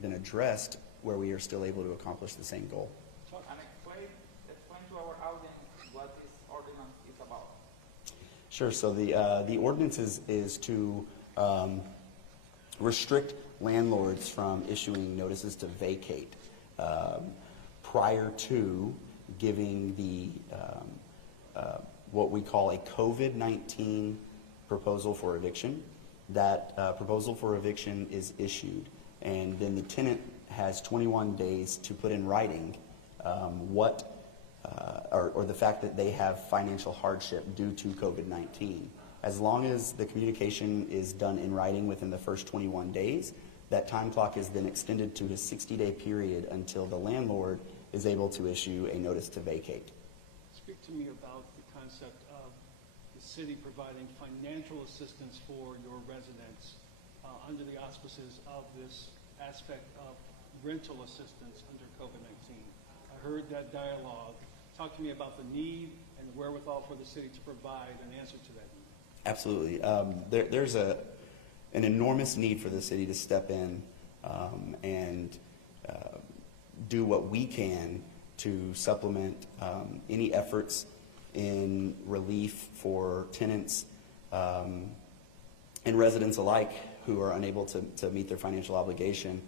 been addressed where we are still able to accomplish the same goal. And explain to our audience what this ordinance is about. Sure. So the ordinance is to restrict landlords from issuing notices to vacate prior to giving the what we call a COVID-19 proposal for eviction. That proposal for eviction is issued, and then the tenant has 21 days to put in writing or the fact that they have financial hardship due to COVID-19. As long as the communication is done in writing within the first 21 days, that time clock is then extended to his 60-day period until the landlord is able to issue a notice to vacate. Speak to me about the concept of the city providing financial assistance for your residents under the auspices of this aspect of rental assistance under COVID-19. I heard that dialogue. Talk to me about the need and the wherewithal for the city to provide an answer to that need. Absolutely. There's an enormous need for the city to step in and do what we can to supplement any efforts in relief for tenants and residents alike who are unable to meet their financial obligation.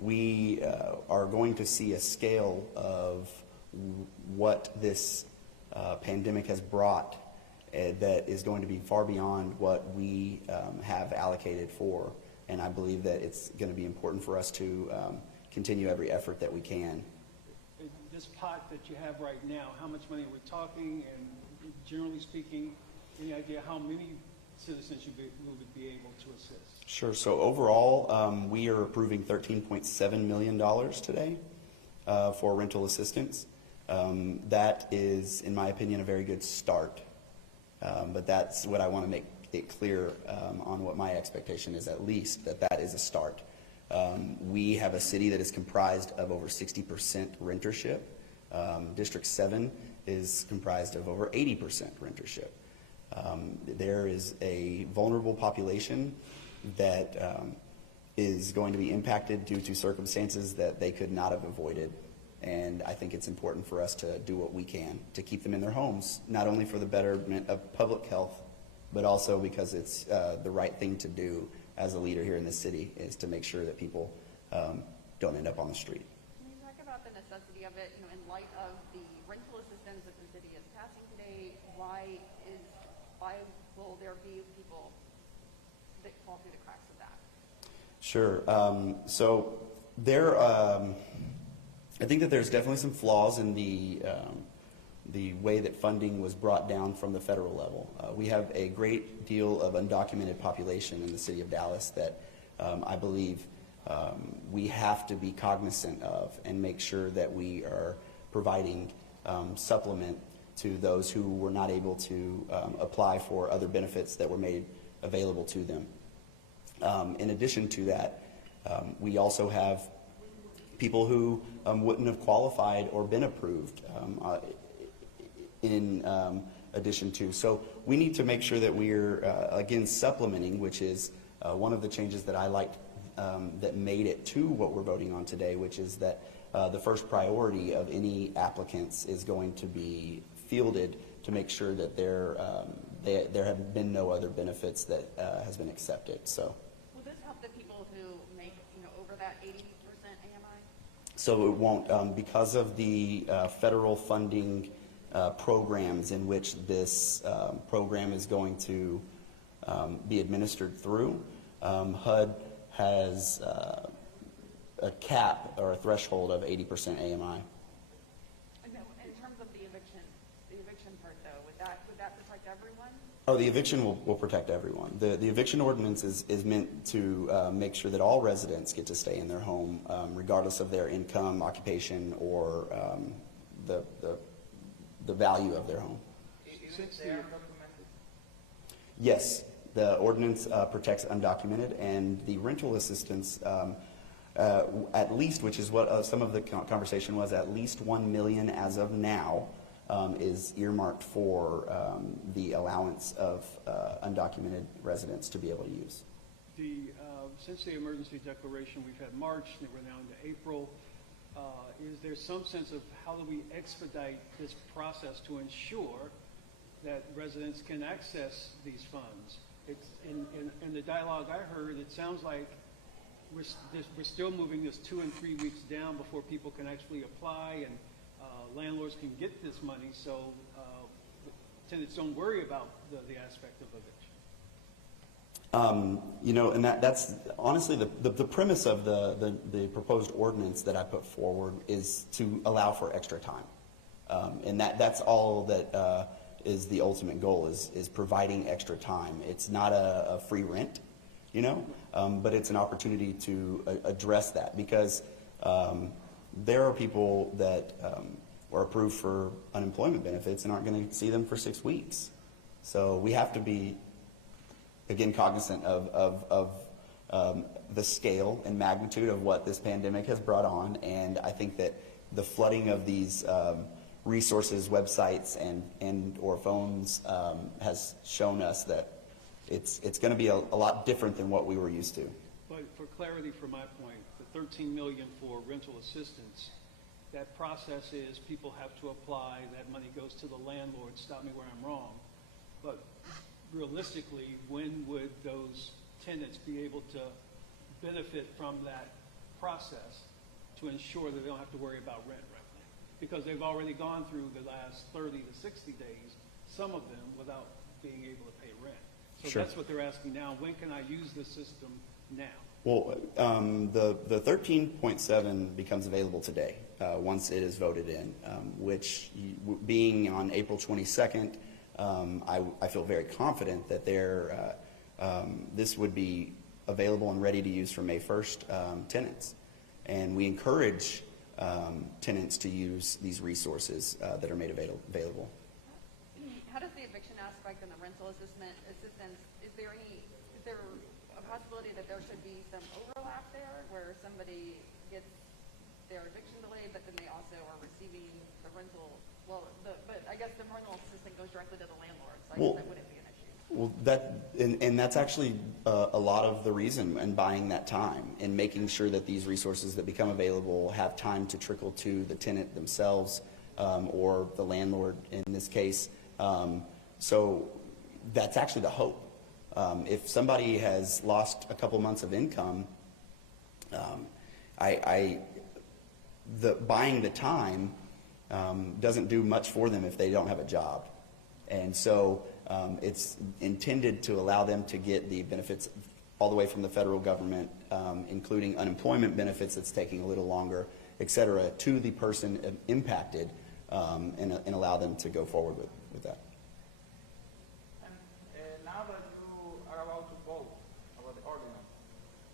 We are going to see a scale of what this pandemic has brought that is going to be far beyond what we have allocated for. And I believe that it's going to be important for us to continue every effort that we can. This pot that you have right now, how much money we're talking, and generally speaking, any idea how many citizens you would be able to assist? Sure. So overall, we are approving $13.7 million today for rental assistance. That is, in my opinion, a very good start. But that's what I want to make it clear on what my expectation is, at least, that is a start. We have a city that is comprised of over 60% rentership. District 7 is comprised of over 80% rentership. There is a vulnerable population that is going to be impacted due to circumstances that they could not have avoided. And I think it's important for us to do what we can to keep them in their homes, not only for the betterment of public health, but also because it's the right thing to do as a leader here in the city, is to make sure that people don't end up on the street. Can you talk about the necessity of it, in light of the rental assistance that the city is passing today? Why will there be people that fall through the cracks of that? Sure. So there, I think that there's definitely some flaws in the way that funding was brought down from the federal level. We have a great deal of undocumented population in the city of Dallas that I believe we have to be cognizant of and make sure that we are providing supplement to those who were not able to apply for other benefits that were made available to them. In addition to that, we also have people who wouldn't have qualified or been approved in addition to. So we need to make sure that we're, again, supplementing, which is one of the changes that I liked that made it to what we're voting on today, which is that the first priority of any applicants is going to be fielded to make sure that there have been no other benefits that has been accepted. So. Will this help the people who make over that 80% AMI? So it won't, because of the federal funding programs in which this program is going to be administered through. HUD has a cap or a threshold of 80% AMI. In terms of the eviction part though, would that protect everyone? Oh, the eviction will protect everyone. The eviction ordinance is meant to make sure that all residents get to stay in their home, regardless of their income, occupation, or the value of their home. Yes, the ordinance protects undocumented, and the rental assistance, at least, which is what some of the conversation was, at least $1 million as of now, is earmarked for the allowance of undocumented residents to be able to use. The since the emergency declaration, we've had March, and we're now into April. Is there some sense of how do we expedite this process to ensure that residents can access these funds? It's in the dialogue I heard, it sounds like we're still moving this 2 and 3 weeks down before people can actually apply and landlords can get this money, so tenants don't worry about the aspect of eviction. You know, and that's honestly the premise of the proposed ordinance that I put forward is to allow for extra time, and that's all that is the ultimate goal is providing extra time. It's not a free rent, you know, but it's an opportunity to address that because there are people that are approved for unemployment benefits and aren't going to see them for 6 weeks. So we have to be, again, cognizant of the scale and magnitude of what this pandemic has brought on. And I think that the flooding of these resources, websites, and or phones has shown us that it's going to be a lot different than what we were used to. But for clarity from my point, the $13 million for rental assistance, that process is people have to apply, that money goes to the landlord, stop me where I'm wrong. But realistically, when would those tenants be able to benefit from that process to ensure that they don't have to worry about rent right now? Because they've already gone through the last 30 to 60 days, some of them without being able to pay rent. So Sure. That's what they're asking now. When can I use the system now? Well, the 13.7 becomes available today once it is voted in, which being on April 22nd, I feel very confident that this would be available and ready to use for May 1st tenants. And we encourage tenants to use these resources that are made available. How does the eviction aspect and the rental assistance, is there a possibility that there should be some overlap there where somebody gets their eviction delayed, but then they also are receiving the rental? Well, but I guess the rental assistance goes directly to the landlord, so I guess that wouldn't be an issue. Well, and that's actually a lot of the reason in buying that time and making sure that these resources that become available have time to trickle to the tenant themselves or the landlord in this case. So that's actually the hope. If somebody has lost a couple months of income, buying the time doesn't do much for them if they don't have a job. And so it's intended to allow them to get the benefits all the way from the federal government, including unemployment benefits that's taking a little longer, et cetera, to the person impacted and allow them to go forward with that. And now that you are about to vote about the ordinance,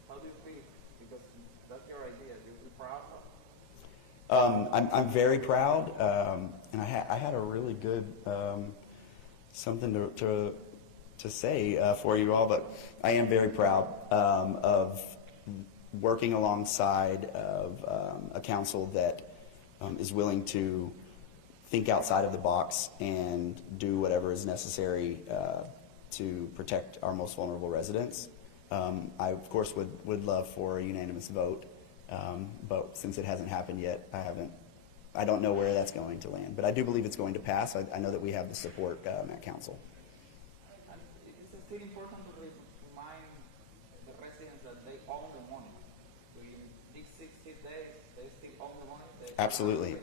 how do you feel? Because that's your idea. You're proud of it? I'm very proud, and I had a really good something to say for you all, but I am very proud of working alongside of a council that is willing to think outside of the box and do whatever is necessary to protect our most vulnerable residents. I, of course, would love for a unanimous vote, but since it hasn't happened yet, I don't know where that's going to land. But I do believe it's going to pass. I know that we have the support at council. And it's still important to remind the residents that they own the money. So in these 60 days, they still own the money. Absolutely.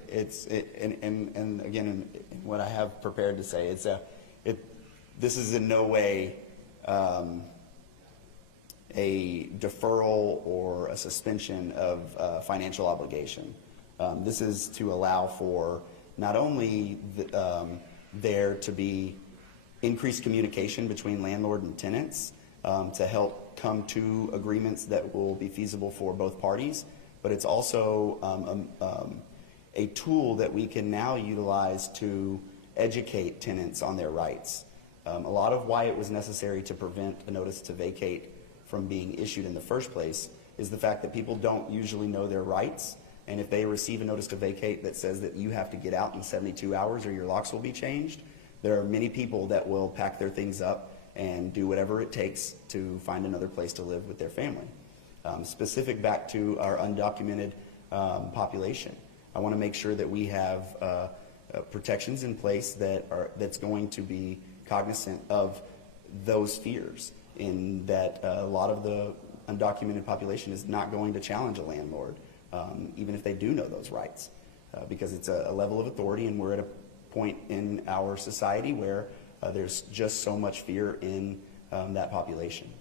And again, in what I have prepared to say, this is in no way a deferral or a suspension of financial obligation. This is to allow for not only there to be increased communication between landlord and tenants to help come to agreements that will be feasible for both parties, but it's also a tool that we can now utilize to educate tenants on their rights. A lot of why it was necessary to prevent a notice to vacate from being issued in the first place is the fact that people don't usually know their rights, and if they receive a notice to vacate that says that you have to get out in 72 hours or your locks will be changed, there are many people that will pack their things up and do whatever it takes to find another place to live with their family. specific back to our undocumented population. I want to make sure that we have protections in place that's going to be cognizant of those fears, in that a lot of the undocumented population is not going to challenge a landlord, even if they do know those rights, because it's a level of authority, and we're at a point in our society where there's just so much fear in that population.